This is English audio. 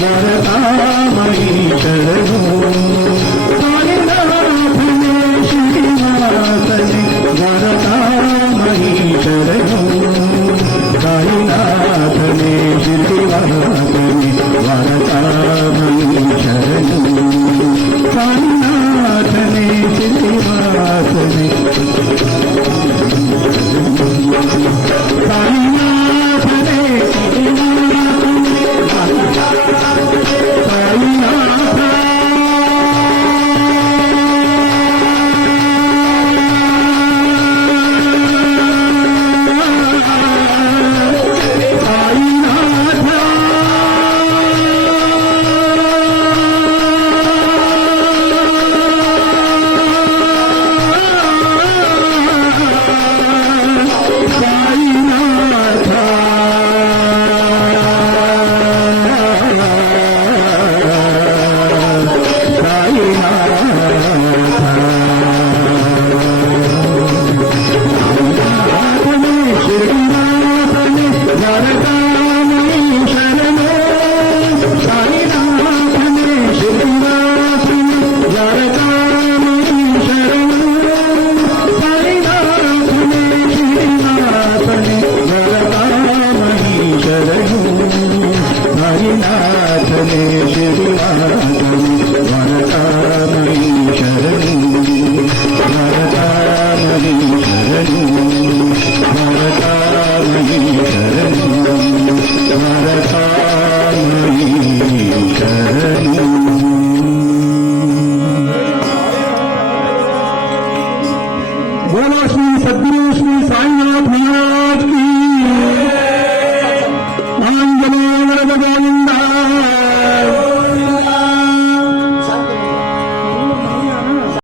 ಮರದ ಮಹಿ ಶರದ I'm you, Maharaj.